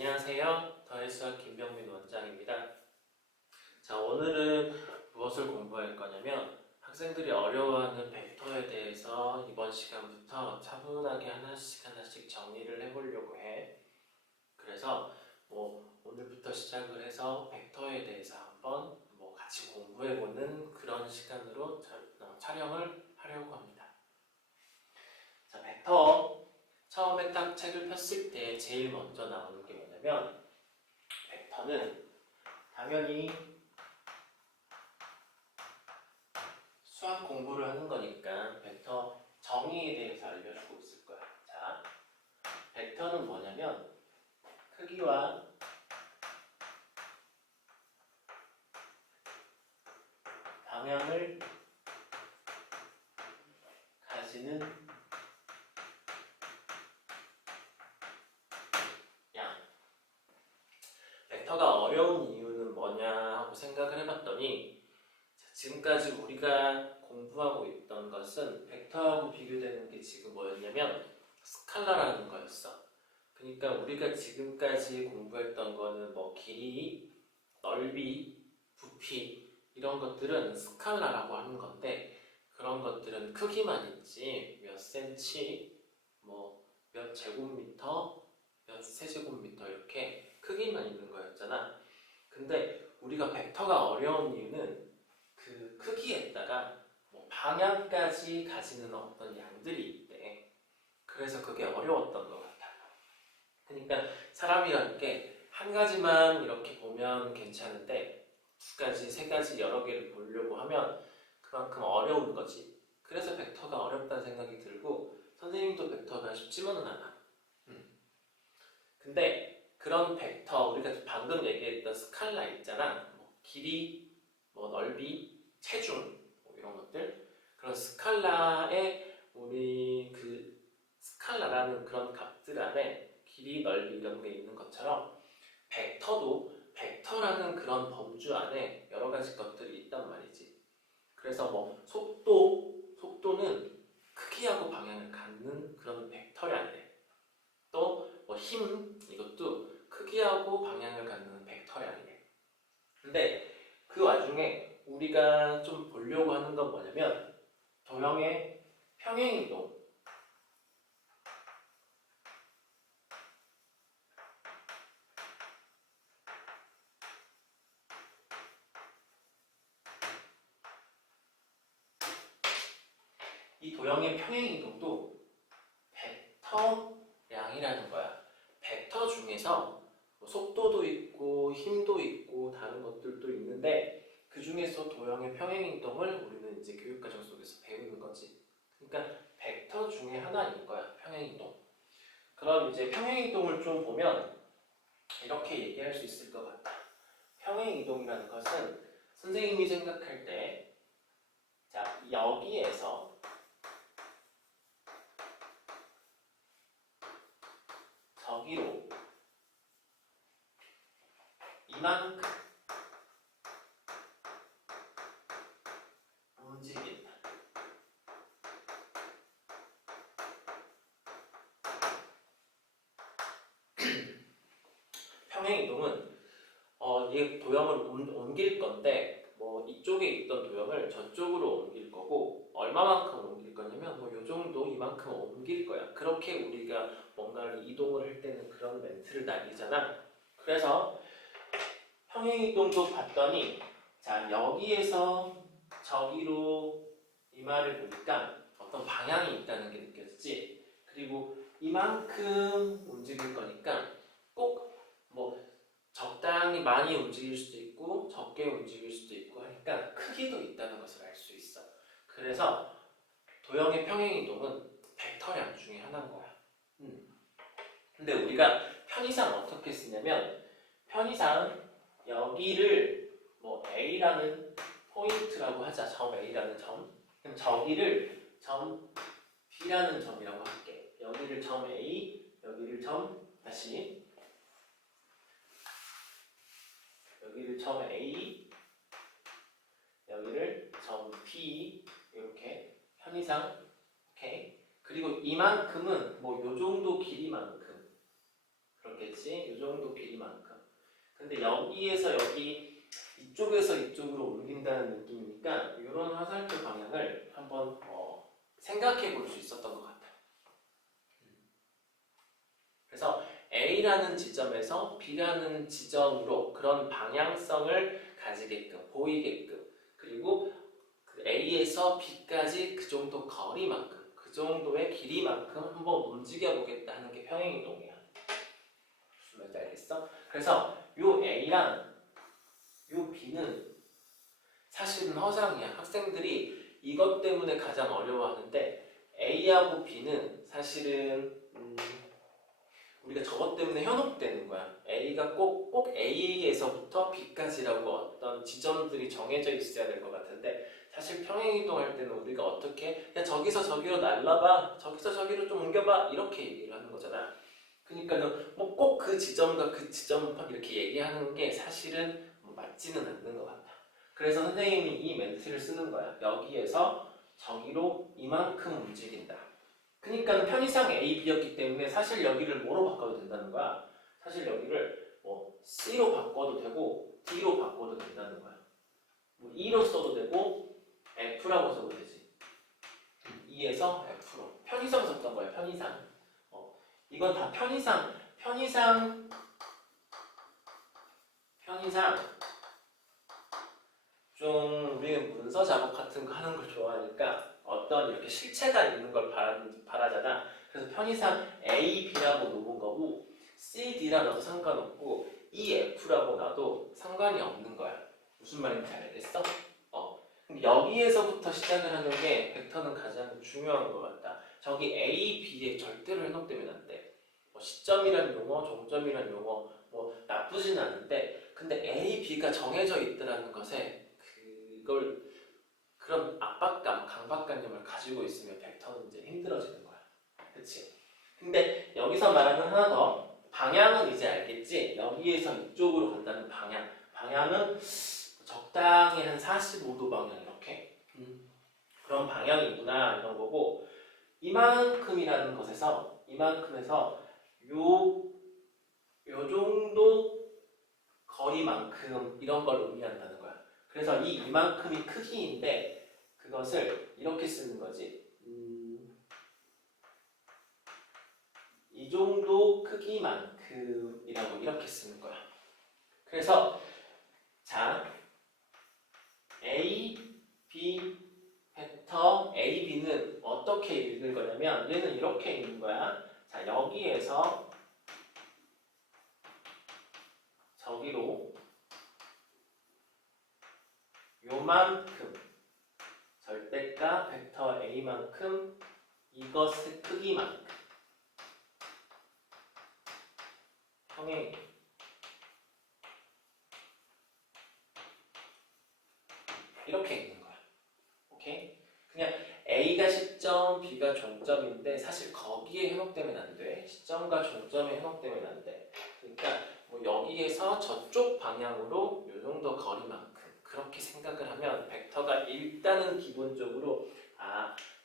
안녕하세요. 더해수학 김병민 원장입니다. 자, 오늘은 무엇을 공부할 거냐면 학생들이 어려워하는 벡터에 대해서 이번 시간부터 차분하게 하나씩 정리를 해보려고 해. 그래서 오늘부터 시작을 해서 벡터에 대해서 한번 같이 공부해보는 그런 시간으로 촬영을 하려고 합니다. 자, 벡터 처음에 딱 책을 폈을 때 제일 먼저 나오는 게 뭐냐면 벡터는 당연히 수학 공부를 하는 거니까 벡터 정의에 대해서 알려주고 있을 거야. 자, 벡터는 뭐냐면 크기와 방향을 가지는 양. 벡터가 어려운 이유는 뭐냐 하고 생각을 해봤더니 지금까지 우리가 공부하고 있던 것은 벡터하고 비교되는 게 지금 뭐였냐면 스칼라라는 거였어. 그러니까 우리가 지금까지 공부했던 거는 길이, 넓이, 부피 이런 것들은 스칼라라고 하는 건데 그런 것들은 크기만 있지 몇 센치, 몇 제곱미터, 몇 세제곱미터 이렇게 크기만 있는 거였잖아. 근데 우리가 벡터가 어려운 이유는 그 크기에다가 방향까지 가지는 어떤 양들이 있대. 그래서 그게 어려웠던 것 같아. 그러니까 사람이라는 게 한 가지만 이렇게 보면 괜찮은데 두 가지, 세 가지 여러 개를 보려고 하면 그만큼 어려운 거지. 그래서 벡터가 어렵다는 생각이 들고 선생님도 벡터가 쉽지만은 않아. 근데 그런 벡터, 우리가 방금 얘기했던 스칼라 있잖아. 길이, 넓이, 체중 이런 것들. 그런 스칼라에 우리 그 스칼라라는 그런 값들 안에 길이, 넓이 이런 게 있는 것처럼 벡터도 벡터라는 그런 범주 안에 여러 가지 것들이 있단 말이지. 그래서 속도는 크기하고 방향을 갖는 그런 벡터이 아니래. 또 힘, 이것도 크기하고 방향을 갖는 벡터이 아니래. 근데 그 와중에 우리가 좀 보려고 하는 건 뭐냐면 도형의 평행이동. 이 도형의 평행이동도 벡터량이라는 거야. 벡터 중에서 속도도 있고 힘도 있고 다른 것들도 있는데 그 중에서 도형의 평행이동을 우리는 이제 교육과정 속에서 배우는 거지. 그러니까 벡터 중에 하나인 거야, 평행이동. 그럼 이제 평행이동을 좀 보면 이렇게 얘기할 수 있을 것 같아. 평행이동이라는 것은 선생님이 생각할 때 자, 여기에서 저기로 이만큼 움직인다. 평행이동은 이 도형을 옮길 건데 이쪽에 있던 도형을 저쪽으로 옮길 거고 얼마만큼 옮길 거냐면 요 정도 이만큼 옮길 거야. 그렇게 우리가 뭔가를 이동을 할 때는 그런 멘트를 날리잖아. 그래서 평행이동도 봤더니 자, 여기에서 저기로 이마를 보니까 어떤 방향이 있다는 게 느껴지지. 그리고 이만큼 움직일 거니까 꼭 적당히 많이 움직일 수도 있고 적게 움직일 수도 있고 하니까 크기도 있다는 것을 알 수 있어. 그래서 도형의 평행이동은 벡터량 중에 하나인 거야. 근데 우리가 편의상 어떻게 쓰냐면 편의상 여기를 A라는 포인트라고 하자. 점 A라는 점. 그럼 저기를 점 B라는 점이라고 할게. 여기를 점 A, 여기를 여기를 점 A, 여기를 점 B 이렇게 편의상 오케이. 그리고 이만큼은 요 정도 길이만큼 그렇겠지. 되지? 이 정도 길이만큼. 근데 여기에서 여기, 이쪽에서 이쪽으로 옮긴다는 느낌이니까 이런 화살표 방향을 한번 생각해 볼 수 있었던 것 같아요. 그래서 A라는 지점에서 B라는 지점으로 그런 방향성을 가지게끔, 보이게끔, 그리고 그 A에서 B까지 그 정도 거리만큼, 그 정도의 길이만큼 한번 움직여 보겠다 하는 게 평행이동이야. 무슨 말인지 알겠어? 그래서 요 A랑 요 B는 사실은 허상이야. 학생들이 이것 때문에 가장 어려워하는데 A하고 B는 사실은 우리가 저것 때문에 현혹되는 거야. A가 꼭 A에서부터 B까지라고 어떤 지점들이 정해져 있어야 될 것 같은데 사실 평행이동할 때는 우리가 어떻게 야 저기서 저기로 날라봐, 저기서 저기로 좀 옮겨봐 이렇게 얘기를 하는 거잖아. 그러니까는 뭐 꼭 그 지점과 그 지점 이렇게 얘기하는 게 사실은 맞지는 않는 것 같아. 그래서 선생님이 이 멘트를 쓰는 거야. 여기에서 저기로 이만큼 움직인다. 그러니까 편의상 A, B였기 때문에 사실 여기를 뭐로 바꿔도 된다는 거야. 사실 여기를 뭐 C로 바꿔도 되고 D로 바꿔도 된다는 거야. 뭐 E로 써도 되고 F라고 써도 되지. E에서 F로. 편의상 썼던 거야. 편의상. 이건 다 편의상 좀 우리는 문서 작업 같은 거 하는 걸 좋아하니까 어떤 이렇게 실체가 있는 걸 바라잖아. 그래서 편의상 A, B라고 놓은 거고 C, D라 놔도 상관없고 E, F라고 놔도 상관이 없는 거야. 무슨 말인지 알겠어? 근데 여기에서부터 시작을 하는 게 벡터는 가장 중요한 것 같다. 저기 A, B에 절대로 현혹되면 안 돼. 시점이라는 용어, 종점이라는 용어 뭐 나쁘진 않은데 근데 A, B가 정해져 있더라는 것에 그런 압박감, 강박관념을 가지고 있으면 벡터는 이제 힘들어지는 거야. 그치? 근데 여기서 말하는 하나 더 방향은 이제 알겠지? 여기에서 이쪽으로 간다는 방향은 적당히 한 45도 방향 이렇게 그런 방향이구나 이런 거고 이만큼이라는 것에서 이만큼에서 요 정도 거리만큼 이런 걸 의미한다는 거야. 그래서 이만큼이 크기인데 그것을 이렇게 쓰는 거지. 이 정도 크기만큼이라고 이렇게 쓰는 거야. 그래서 자 A, B 벡터 A, B는 어떻게 읽을 거냐면 얘는 이렇게 읽는 거야. 자 여기에서 저기로 요만큼 절대가 벡터 A만큼 이것의 크기만큼 평행 이렇게 읽는 거야. 오케이? 그냥 A가 시점, B가 종점인데 사실 거기에 현혹되면 안 돼. 시점과 종점에 현혹되면 안 돼. 그러니까 뭐 여기에서 저쪽 방향으로 요 정도 거리만큼 그렇게 생각을 하면 벡터가 일단은 기본적으로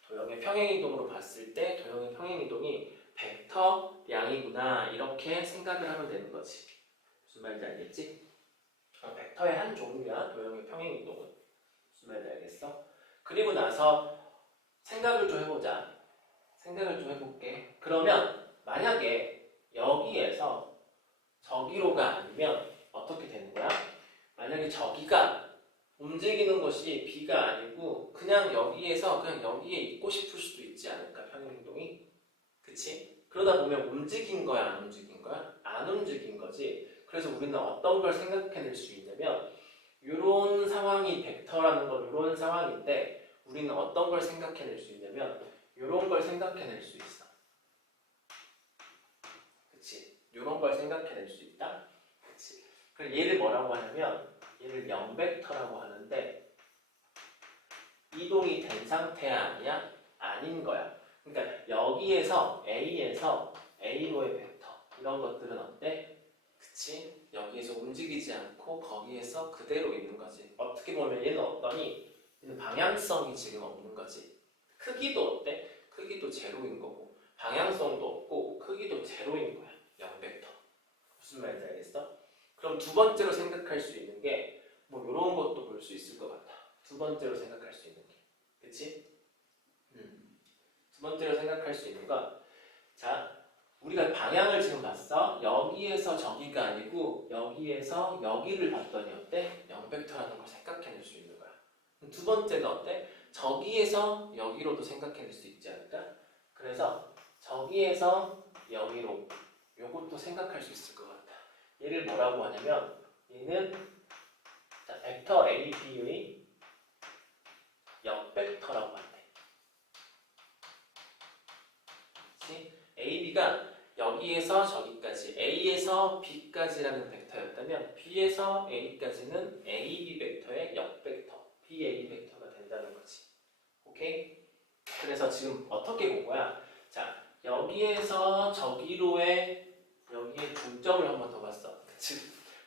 도형의 평행이동으로 봤을 때 도형의 평행이동이 벡터량이구나 이렇게 생각을 하면 되는 거지. 무슨 말인지 알겠지? 벡터의 한 종류야 도형의 평행이동은. 무슨 말인지 알겠어? 그리고 나서 생각을 좀 해보자. 생각을 좀 해볼게. 그러면 만약에 여기에서 저기로가 아니면 어떻게 되는 거야? 만약에 저기가 움직이는 것이 B가 아니고 그냥 여기에서 그냥 여기에 있고 싶을 수도 있지 않을까 평행이동이? 그치? 그러다 보면 움직인 거야 안 움직인 거야? 안 움직인 거지. 그래서 우리는 어떤 걸 생각해낼 수 있냐면 이런 상황이 벡터라는 건 이런 상황인데 우리는 어떤 걸 생각해낼 수 있냐면 이런 걸 생각해낼 수 있어. 그치? 이런 걸 생각해낼 수 있다? 그치? 그럼 얘를 뭐라고 하냐면 얘를 0벡터라고 하는데 이동이 된 상태야 아니야? 아닌 거야. 그러니까 여기에서 A에서 A로의 벡터 이런 것들은 어때? 그치? 여기에서 움직이지 않고 거기에서 그대로 있는 거지. 어떻게 보면 얘는 어떠니? 얘는 방향성이 지금 없는 거지. 크기도 어때? 크기도 제로인 거고 방향성도 없고 크기도 제로인 거야. 0벡터. 무슨 말인지 알겠어? 그럼 두 번째로 생각할 수 있는 게 뭐 이런 것도 볼 수 있을 것 같아. 두 번째로 생각할 수 있는 게, 그치? 두 번째로 생각할 수 있는 건, 자, 우리가 방향을 지금 봤어. 여기에서 저기가 아니고 여기에서 여기를 봤더니 어때? 0벡터라는 걸 생각해낼 수 있는 거야. 두 번째는 어때? 저기에서 여기로도 생각해낼 수 있지 않을까? 그래서 저기에서 여기로 요것도 생각할 수 있을 것 같아. 얘를 뭐라고 하냐면 얘는 자, 벡터 AB의 역벡터라고 한대. 그치? AB가 여기에서 저기까지 A에서 B까지라는 벡터였다면 B에서 A까지는 AB 벡터의 역벡터 BA 벡터가 된다는 거지. 오케이? 그래서 지금 어떻게 본 거야? 자, 여기에서 저기로의 여기에 중점을 한 번 더 봤어. 즉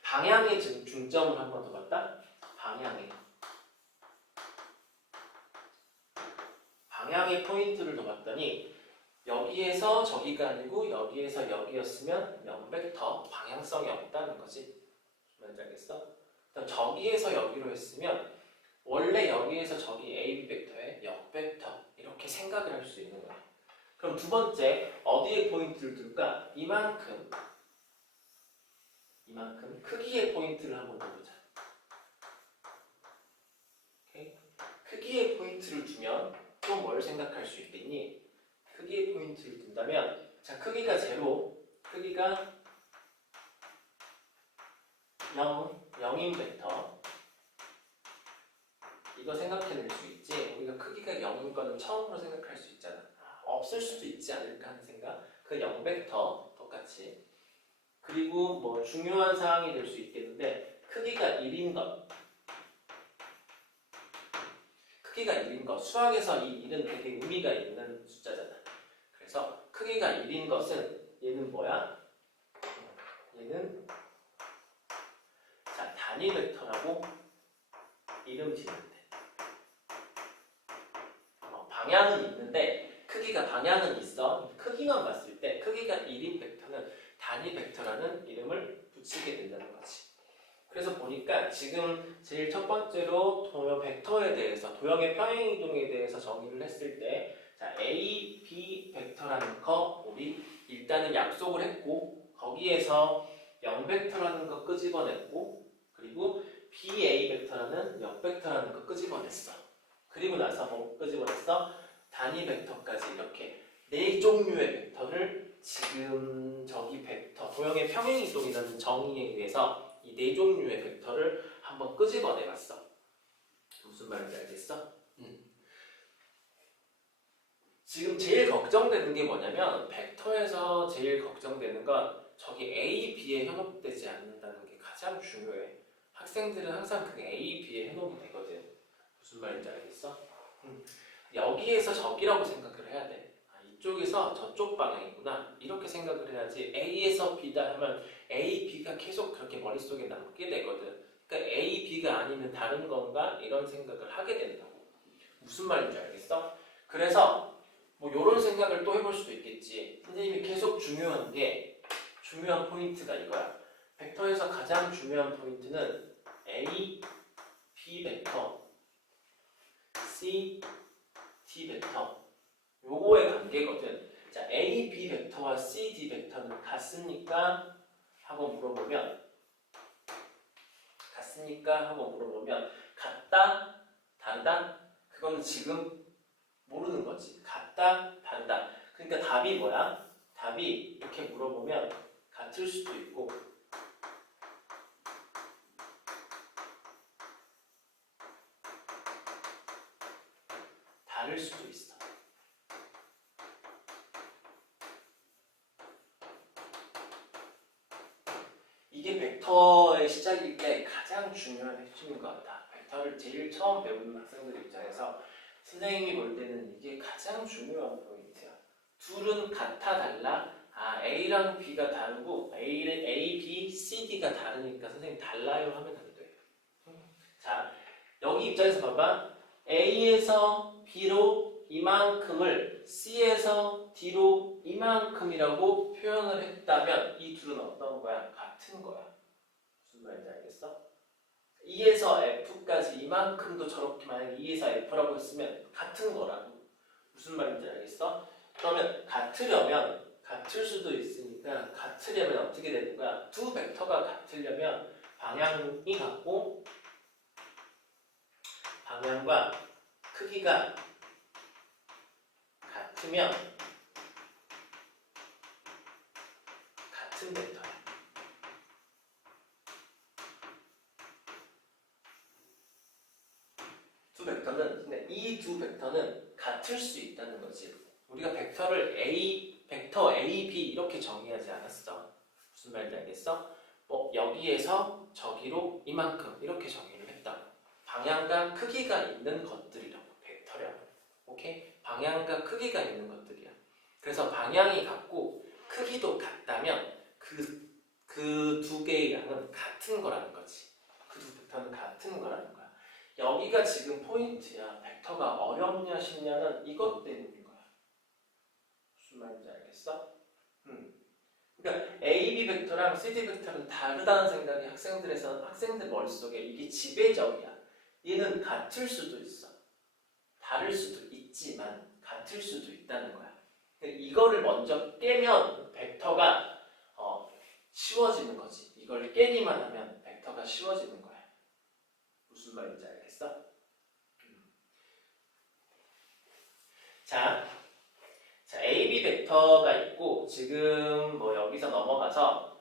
방향의 중점을 한 번 더 봤다. 방향의 포인트를 더 봤더니 여기에서 저기가 아니고 여기에서 여기였으면 0벡터 방향성이 없다는 거지. 뭔지 알겠어? 그다음 저기에서 여기로 했으면 원래 여기에서 저기 AB 벡터의 역벡터 이렇게 생각을 할 수 있는 거야. 그럼 두 번째 어디에 포인트를 둘까? 이만큼 크기의 포인트를 한번 둬보자. 오케이? 크기의 포인트를 두면 또 뭘 생각할 수 있겠니? 크기의 포인트를 둔다면 자, 크기가 0, 크기가 0인 벡터 이거 생각해낼 수 있지. 우리가 크기가 0인 거는 처음으로 생각할 수 있잖아. 없을 수도 있지 않을까 하는 생각. 그 0벡터 똑같이. 그리고 뭐 중요한 사항이 될 수 있겠는데 크기가 1인 것. 크기가 1인 것. 수학에서 이 1은 되게 의미가 있는 숫자잖아. 그래서 크기가 1인 것은 얘는 뭐야? 얘는 자, 단위 벡터라고 이름 지는데 방향은 있는데 크기가 방향은 있어. 크기만 봤을 때 크기가 1인 벡터는 단위 벡터라는 이름을 붙이게 된다는 거지. 그래서 보니까 지금 제일 첫 번째로 도형 벡터에 대해서 도형의 평행이동에 대해서 정의를 했을 때 자, A, B 벡터라는 거 우리 일단은 약속을 했고 거기에서 0벡터라는 거 끄집어냈고 그리고 BA 벡터라는 역벡터라는 거 끄집어냈어. 그리고 나서 뭐 끄집어냈어? 단위 벡터까지 이렇게 네 종류의 벡터를 지금 저기 벡터 도형의 평행이동이라는 정의에 의해서 이 네 종류의 벡터를 한번 끄집어내봤어. 무슨 말인지 알겠어? 지금 제일 걱정되는 게 뭐냐면 벡터에서 제일 걱정되는 건 저기 A, B에 현혹되지 않는다는 게 가장 중요해. 학생들은 항상 그 A, B에 현혹이 되거든. 무슨 말인지 알겠어? 여기에서 저기라고 생각을 해야 돼. 이쪽에서 저쪽 방향이구나 이렇게 생각을 해야지 A에서 B다 하면 A, B가 계속 그렇게 머릿속에 남게 되거든. 그러니까 A, B가 아니면 다른 건가 이런 생각을 하게 된다고. 무슨 말인지 알겠어? 그래서 뭐 이런 생각을 또 해볼 수도 있겠지. 선생님이 계속 중요한 포인트가 이거야. 벡터에서 가장 중요한 포인트는 A, B 벡터, C, D 벡터 요거의 관계거든. 자, A, B 벡터와 C, D 벡터는 같습니까? 하고 물어보면 같다? 다르다? 그거는 지금 모르는 거지. 같다? 다르다. 그러니까 답이 뭐야? 답이 이렇게 물어보면 같을 수도 있고 다를 수도 있어. 이게 벡터의 시작일 때 가장 중요한 핵심인 것 같아. 벡터를 제일 처음 배우는 학생들 입장에서 선생님이 볼 때는 이게 가장 중요한 포인트야. 둘은 같아 달라? A랑 B가 다르고 A, B, C, D가 다르니까 선생님 달라요 하면 안 돼. 자, 여기 입장에서 봐봐. A에서 B로 이만큼을 C에서 D로 이만큼이라고 표현을 했다면 이 둘은 어떤 거야? 같아. 같은 거야. 무슨 말인지 알겠어? 2에서 F까지 이만큼도 저렇게 만약에 2에서 F라고 했으면 같은 거라고. 무슨 말인지 알겠어? 그러면 같을 수도 있으니까 같으려면 어떻게 되는 거야? 두 벡터가 같으려면 방향이 같고 방향과 크기가 같으면 같은 벡터야. 두 벡터는 근데 이 두 벡터는 같을 수 있다는 거지. 우리가 벡터를 벡터 A, B 이렇게 정의하지 않았어. 무슨 말인지 알겠어? 여기에서 저기로 이만큼 이렇게 정의를 했다. 방향과 크기가 있는 것들이라고 벡터라고. 오케이? 방향과 크기가 있는 것들이야. 그래서 방향이 같고 크기도 같다면 그 두 개의 양은 같은 거라는 거지. 그 두 벡터는 같은 거라는 거야. 여기가 지금 포인트야. 벡터가 어렵냐 쉽냐는 이것 때문인 거야. 무슨 말인지 알겠어? 그러니까 A, B 벡터랑 C, D 벡터는 다르다는 생각이 학생들 머릿속에 이게 지배적이야. 얘는 같을 수도 있어. 다를 수도 있지만 같을 수도 있다는 거야. 이거를 먼저 깨면 벡터가 쉬워지는 거지. 이걸 깨기만 하면 벡터가 쉬워지는 거야. 무슨 말인지 알겠어? 자, A, B 벡터가 있고 지금 여기서 넘어가서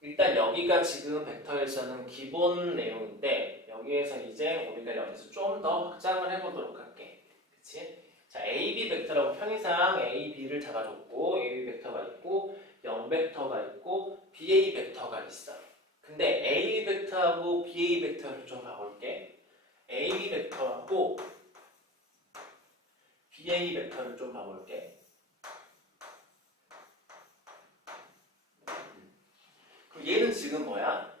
일단 여기가 지금 벡터에서는 기본 내용인데 여기에서 이제 우리가 여기서 좀 더 확장을 해보도록 할게. 그치? 자, A, B 벡터라고 편의상 A, B를 잡아줬고 A, B 벡터가 있고 0 벡터가 있고 BA 벡터가 있어. 근데 A 벡터하고 BA 벡터를 좀 봐볼게. A 벡터하고 BA 벡터를 좀 봐볼게. 그럼 얘는 지금 뭐야?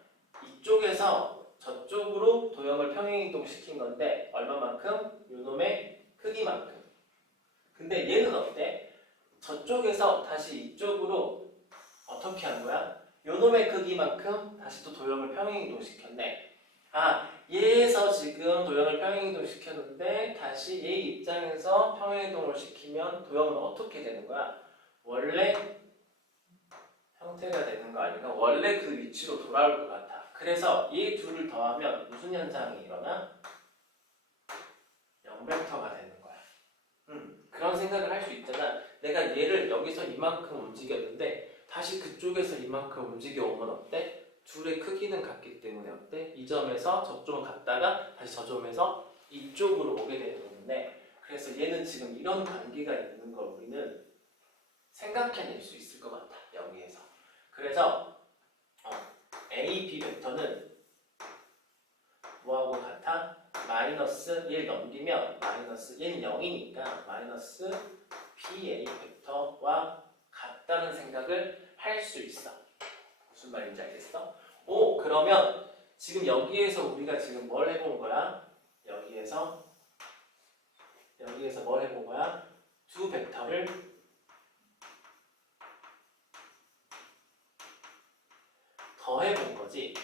이쪽에서 저쪽으로 도형을 평행이동 시킨 건데 얼마만큼? 요놈의 크기만큼. 근데 얘는 어때? 저쪽에서 다시 이쪽으로 어떻게 한 거야? 요놈의 크기만큼 다시 또 도형을 평행이동 시켰네. 얘에서 지금 도형을 평행이동 시켰는데 다시 얘 입장에서 평행이동을 시키면 도형은 어떻게 되는 거야? 원래 형태가 되는 거 아닌가? 원래 그 위치로 돌아올 것 같아. 그래서 이 둘을 더하면 무슨 현상이 일어나? 0벡터가 되는 거야. 그런 생각을 할 수 있잖아. 내가 얘를 여기서 이만큼 움직였는데 다시 그쪽에서 이만큼 움직여오면 어때? 둘의 크기는 같기 때문에 어때? 이 점에서 저쪽으로 갔다가 다시 저 점에서 이쪽으로 오게 되는 건데 그래서 얘는 지금 이런 관계가 있는 걸 우리는 생각해낼 수 있을 것 같아. 여기에서. 그래서 A, B 벡터는 뭐하고 같아? 마이너스 1 넘기면 마이너스 1, 0이니까 마이너스 BA 벡터와 같다는 생각을 할 수 있어. 무슨 말인지 알겠어? 그러면 지금 여기에서 우리가 지금 뭘 해본 거야? 여기에서 뭘 해본 거야? 두 벡터를 더해본 거지.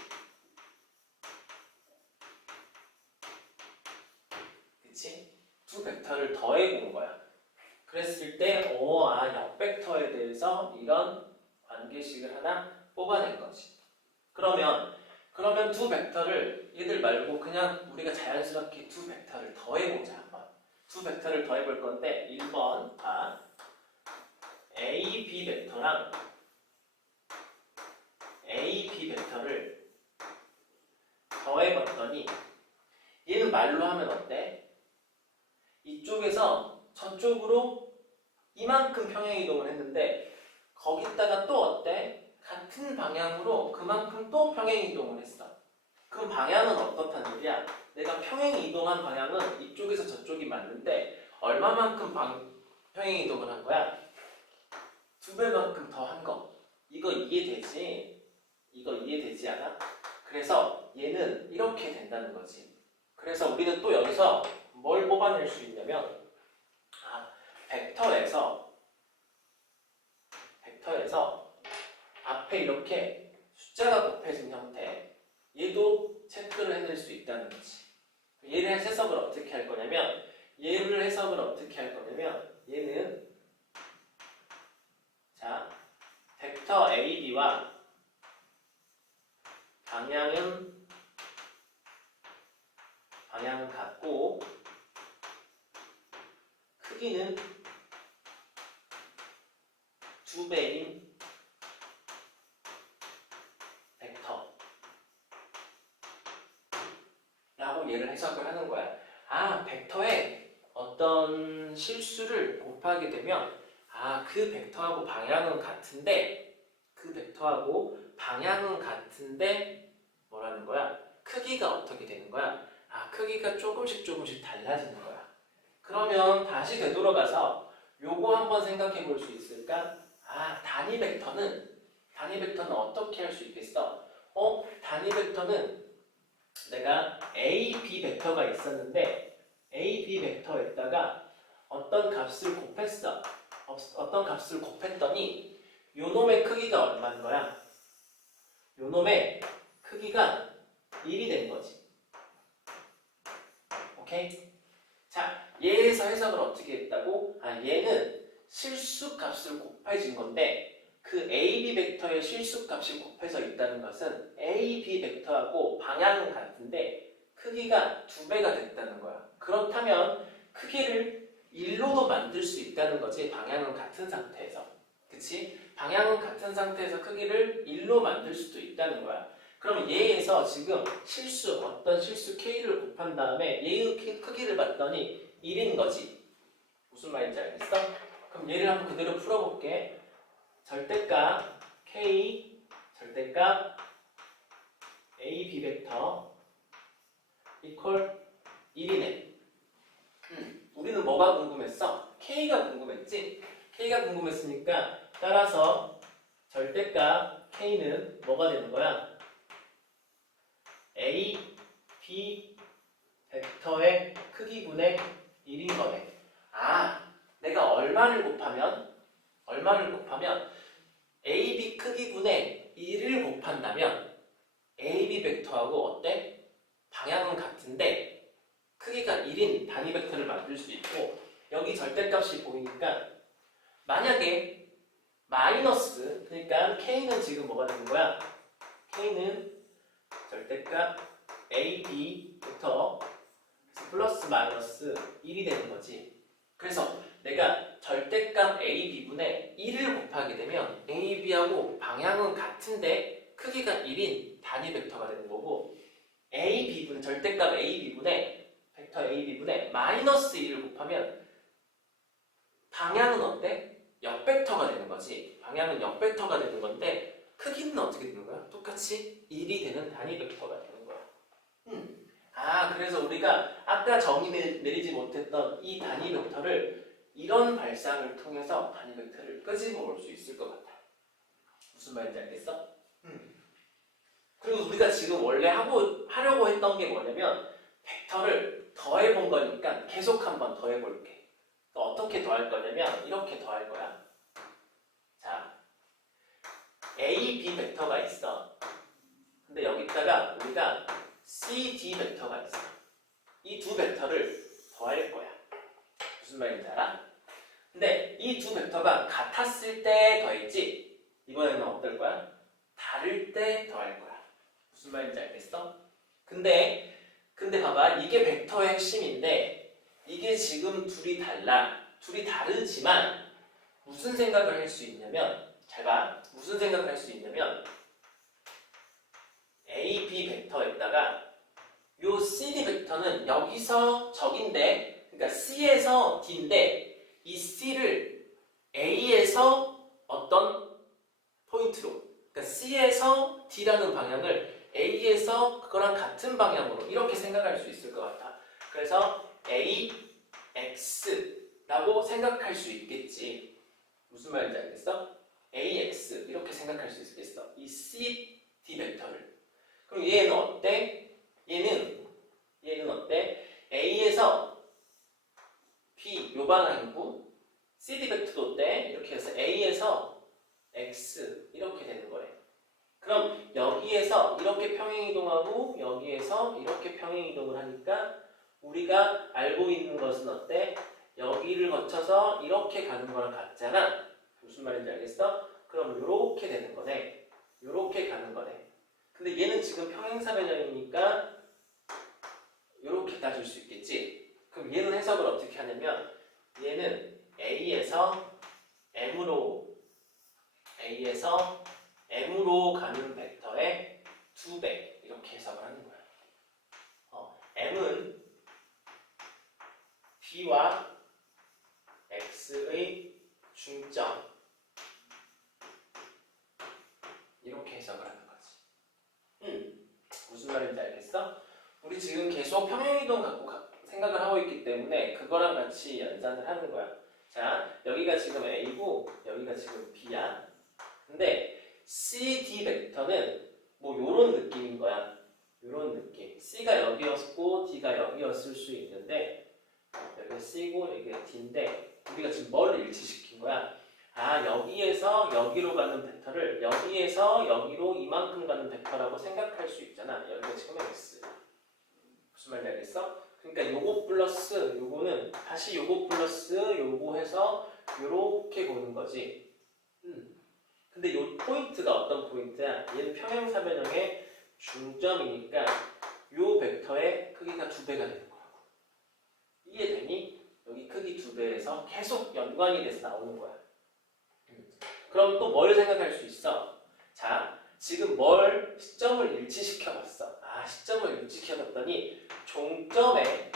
그치? 두 벡터를 더해본 거야. 그랬을 때 역벡터에 대해서 이런 관계식을 하나 뽑아낸 거지. 그러면 두 벡터를 얘들 말고 그냥 우리가 자연스럽게 두 벡터를 더해보자 한번. 두 벡터를 더해볼 건데 1번 A, B 벡터랑 A, B 벡터를 더해봤더니 얘는 말로 하면 어때? 이쪽에서 저쪽으로 이만큼 평행이동을 했는데 거기다가 또 어때? 같은 방향으로 그만큼 또 평행이동을 했어. 그럼 방향은 어떻다는 얘기야? 내가 평행이동한 방향은 이쪽에서 저쪽이 맞는데 얼마만큼 평행이동을 한 거야? 2배만큼 더 한 거. 이거 이해되지? 이거 이해되지 않아? 그래서 얘는 이렇게 된다는 거지. 그래서 우리는 또 여기서 뭘 뽑아낼 수 있냐면 벡터에서 앞에 이렇게 숫자가 곱해진 형태. 얘도 체크를 해낼 수 있다는 거지. 얘를 해석을 어떻게 할 거냐면 얘는 자 벡터 AB와 방향은 같고 크기는 2배인 벡터 라고 얘를 해석을 하는 거야. 아, 벡터에 어떤 실수를 곱하게 되면 그 벡터하고 방향은 같은데 뭐라는 거야? 크기가 어떻게 되는 거야? 크기가 조금씩 달라지는 거야. 그러면 다시 되돌아가서 요거 한번 생각해 볼 수 있을까? 단위 벡터는 어떻게 할 수 있겠어? 단위 백터는 내가 A, B 벡터가 있었는데 A, B 벡터에다가 어떤 값을 곱했어. 어떤 값을 곱했더니 요놈의 크기가 얼마인 거야? 요놈의 크기가 1이 된 거지. 오케이? 자, 얘에서 해석을 어떻게 했다고? 얘는 실수값을 곱해진 건데 그 AB 벡터의 실수값이 곱해져 있다는 것은 AB 벡터하고 방향은 같은데 크기가 2배가 됐다는 거야. 그렇다면 크기를 1로도 만들 수 있다는 거지. 방향은 같은 상태에서. 그치? 방향은 같은 상태에서 크기를 1로 만들 수도 있다는 거야. 그럼 얘에서 지금 어떤 실수 K를 곱한 다음에 얘의 크기를 봤더니 1인 거지. 무슨 말인지 알겠어? 그럼 얘를 한번 그대로 풀어볼게. 절대값 K, 절대값 AB 벡터 이퀄 1이네. 우리는 뭐가 궁금했어? K가 궁금했지? K가 궁금했으니까 따라서 절대값 K는 뭐가 되는 거야? A, B 벡터의 크기분의 1인 거네. 내가 얼마를 곱하면 AB 크기분의 1을 곱한다면 AB 벡터하고 어때? 방향은 같은데 크기가 1인 단위 벡터를 만들 수 있고 여기 절대값이 보이니까 만약에 마이너스 그러니까 K는 지금 뭐가 되는 거야? K는 절대값 AB 벡터 플러스 마이너스 1이 되는 거지. 그래서 내가 절대값 AB분의 1을 곱하게 되면 AB하고 방향은 같은데 크기가 1인 단위 벡터가 되는 거고 절대값 AB분의 벡터 AB분의 마이너스 1을 곱하면 방향은 어때? 역벡터가 되는 거지. 방향은 역벡터가 되는 건데 크기는 어떻게 되는 거야? 똑같이 1이 되는 단위 벡터가 되는 거야. 그래서 우리가 아까 정의 내리지 못했던 이 단위 벡터를 이런 발상을 통해서 단위 벡터를 끄집어 올 수 있을 것 같아. 무슨 말인지 알겠어? 그리고 우리가 지금 원래 하려고 했던 게 뭐냐면 벡터를 더해본 거니까 계속 한번 더해볼게. 어떻게 더할 거냐면 이렇게 더할 거야. 자, A, B 벡터가 있어. 근데 여기다가 우리가 C, D 벡터가 있어. 이 두 벡터를 더할 거야. 무슨 말인지 알아? 근데 이 두 벡터가 같았을 때 더했지 이번에는 어떨 거야? 다를 때 더할 거야. 무슨 말인지 알겠어? 근데 봐봐. 이게 벡터의 핵심인데 이게 지금 둘이 달라. 둘이 다르지만 무슨 생각을 할 수 있냐면 잘 봐. 무슨 생각을 할 수 있냐면 A, B 벡터에다가 요 CD 벡터는 여기서 저긴데 그러니까 C에서 D인데 이 C를 A에서 어떤 포인트로 그러니까 C에서 D라는 방향을 A에서 그거랑 같은 방향으로 이렇게 생각할 수 있을 것 같아. 그래서 AX라고 생각할 수 있겠지. 무슨 말인지 알겠어? AX 이렇게 생각할 수 있겠어. 이 CD 벡터를. 그럼 얘는 어때? 얘는 어때? A에서 B 요 방향이고 CD 벡터도 어때? 이렇게 해서 A에서 X 이렇게 되는 거예요. 그럼 여기 여기에서 이렇게 평행이동하고 여기에서 이렇게 평행이동을 하니까 우리가 알고 있는 것은 어때? 여기를 거쳐서 이렇게 가는 거랑 같잖아. 무슨 말인지 알겠어? 그럼 요렇게 되는 거네. 요렇게 가는 거네. 근데 얘는 지금 평행사 변형이니까 요렇게 따질 수 있겠지? 그럼 얘는 해석을 어떻게 하냐면 얘는 A에서 M으로 가는 벡터의 2배 이렇게 해석을 하는 거야. M은 B와 X의 중점 이렇게 해석을 하는 거지. 무슨 말인지 알겠어? 우리 지금 계속 평행이동 갖고 생각을 하고 있기 때문에 그거랑 같이 연산을 하는 거야. 자, 여기가 지금 A고 여기가 지금 B야. 근데 CD 벡터는 뭐 요런 느낌인 거야. 요런 느낌. C가 여기였고 D가 여기였을 수 있는데 여기가 C고 여기가 D인데 우리가 지금 뭘 일치시킨 거야? 아, 여기에서 여기로 가는 벡터를 여기에서 여기로 이만큼 가는 벡터라고 생각할 수 있잖아. 여기가 지금 X. 무슨 말인지 알겠어? 그러니까 요거 플러스 요거는 다시 요거 플러스 요거 해서 요렇게 보는 거지. 근데 요 포인트가 어떤 포인트야? 얘는 평행사 변형의 중점이니까 요 벡터의 크기가 2배가 되는 거라고. 이해되니? 여기 크기 2배에서 계속 연관이 돼서 나오는 거야. 그럼 또 뭘 생각할 수 있어? 자, 지금 시점을 일치시켜봤어. 아, 시점을 일치시켜봤더니 종점의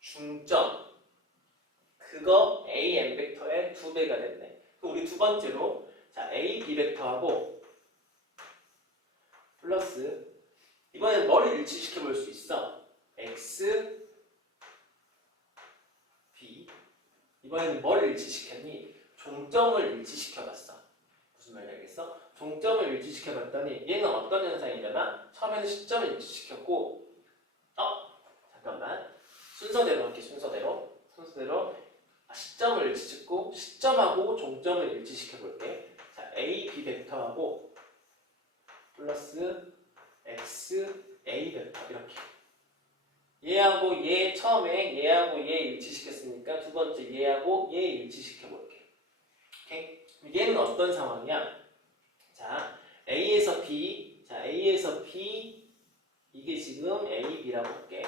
중점 그거 AM 벡터의 2배가 됐네. 그럼 우리 두 번째로 자, A, B 벡터하고 플러스 이번엔 뭘 일치시켜 볼 수 있어? X, B 이번에는 뭘 일치시켰니? 종점을 일치시켜봤어. 무슨 말인지 알겠어? 종점을 일치시켜봤더니 얘는 어떤 현상이냐면 처음에는 시점을 일치시켰고 잠깐만 순서대로 할게. 순서대로 시점을 일치시키고 시점하고 종점을 일치시켜볼게. 자, A, B 벡터하고 플러스 X, A 벡터 이렇게 얘하고 얘 처음에 얘하고 얘 일치시켰으니까 두 번째 얘하고 얘 일치시켜볼게. 오케이? 얘는 어떤 상황이야? 자, A에서 B 자, A에서 B 이게 지금 A, B라고 할게.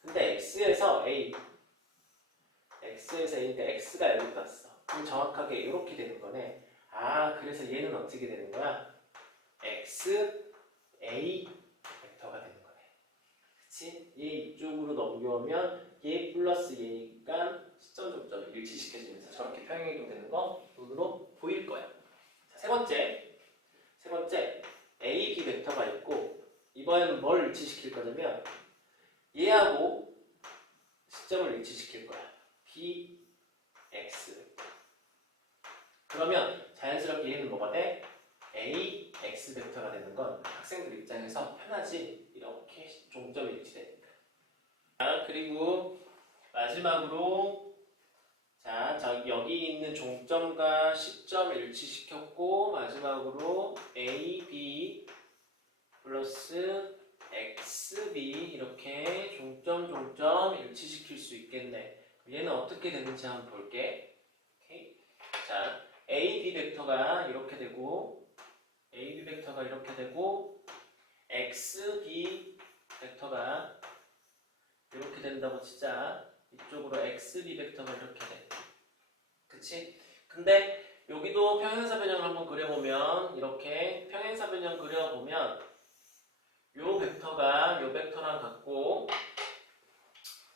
근데 X에서 A X에서 A인데 X가 여기 갔어. 그럼 정확하게 이렇게 되는 거네. 아, 그래서 얘는 어떻게 되는 거야? X, A 벡터가 되는 거네. 그치? 얘 이쪽으로 넘겨오면 얘 플러스 얘니까 시점 종점을 일치시켜주면서 저렇게 평행이동 되는 거 눈으로 보일 거야. 자, 세 번째 A, B 벡터가 있고 이번에는 뭘 일치시킬 거냐면 얘하고 시점을 일치시킬 거야. B, X. 그러면 자연스럽게 얘는 뭐가 돼? A, X 벡터가 되는 건 학생들 입장에서 편하지. 이렇게 종점이 일치되니까. 자, 그리고 마지막으로 자, 여기 있는 종점과 시점 일치시켰고 마지막으로 A, B 플러스 X, B 이렇게 종점 일치시킬 수 있겠네. 얘는 어떻게 되는지 한번 볼게. 오케이. 자, A, B 벡터가 이렇게 되고 A, B 벡터가 이렇게 되고 X, B 벡터가 이렇게 된다고 치자. 이쪽으로 X, B 벡터가 이렇게 돼. 그치? 근데 여기도 평행사 변형을 한번 그려보면 이렇게 평행사 변형 그려보면 요 벡터가 요 벡터랑 같고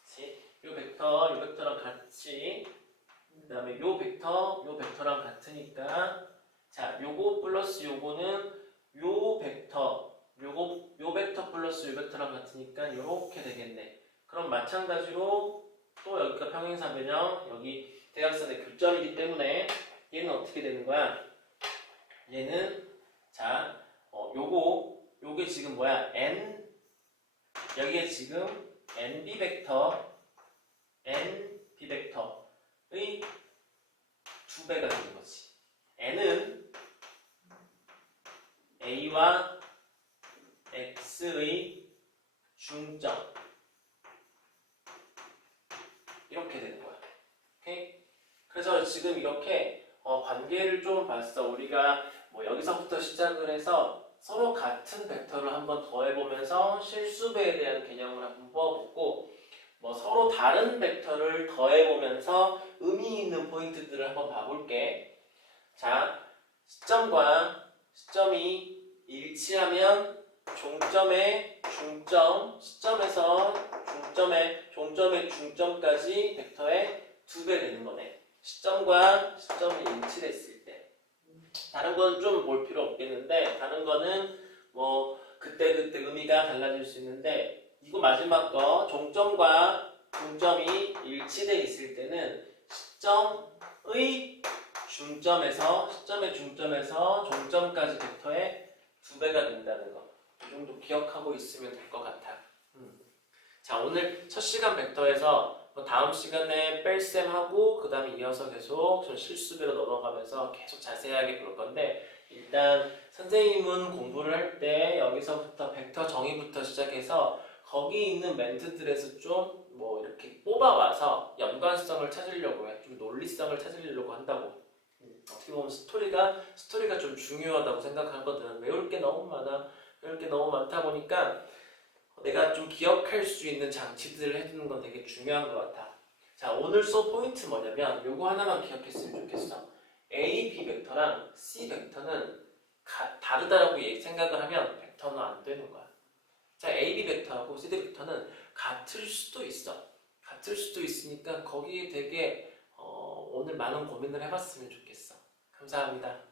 그치? 요 벡터랑 같이 그 다음에 요 벡터랑 같으니까 자, 요거 플러스 요거는 요 벡터 플러스 요 벡터랑 같으니까 요렇게 되겠네. 그럼 마찬가지로 또 여기가 평행사 변형 여기 대각선의 교점이기 때문에 얘는 어떻게 되는 거야? 얘는 자, 요게 지금 뭐야? 여기에 지금 NB 벡터의 2배가 되는 거지. N은 A와 X의 중점 이렇게 되는 거야. 오케이? 그래서 지금 이렇게 관계를 좀 봤어. 우리가 뭐 여기서부터 시작을 해서 서로 같은 벡터를 한번 더해보면서 실수배에 대한 개념을 한번 뽑아보고 뭐 서로 다른 벡터를 더해보면서 의미 있는 포인트들을 한번 봐볼게. 자, 시점과 시점이 일치하면 종점의 중점, 시점에서 종점의 중점까지 벡터의 2배 되는 거네. 시점과 시점이 일치됐을 때. 다른 건 좀 볼 필요 없겠는데, 다른 거는 뭐 그때그때 의미가 달라질 수 있는데, 이거 마지막 거 종점과 중점이 일치돼 있을 때는 시점의 중점에서 종점까지 벡터의 2배가 된다는 거. 이 정도 기억하고 있으면 될 것 같아. 자, 오늘 첫 시간 벡터에서 다음 시간에 뺄셈하고 그 다음에 이어서 계속 전 실수배로 넘어가면서 계속 자세하게 볼 건데, 일단 선생님은 공부를 할 때 여기서부터 벡터 정의부터 시작해서 거기 있는 멘트들에서 좀 뭐 이렇게 뽑아와서 연관성을 찾으려고 해. 좀 논리성을 찾으려고 한다고. 어떻게 보면 스토리가 좀 중요하다고 생각하거든. 외울 게 너무 많다 보니까 내가 좀 기억할 수 있는 장치들을 해두는 건 되게 중요한 것 같아. 자, 오늘 수업 포인트 뭐냐면 요거 하나만 기억했으면 좋겠어. A, B 벡터랑 C 벡터는 다르다라고 생각을 하면 벡터는 안 되는 거야. 자, A, B 벡터하고 C 벡터는 같을 수도 있어. 같을 수도 있으니까 거기에 되게 오늘 많은 고민을 해봤으면 좋겠어. 감사합니다.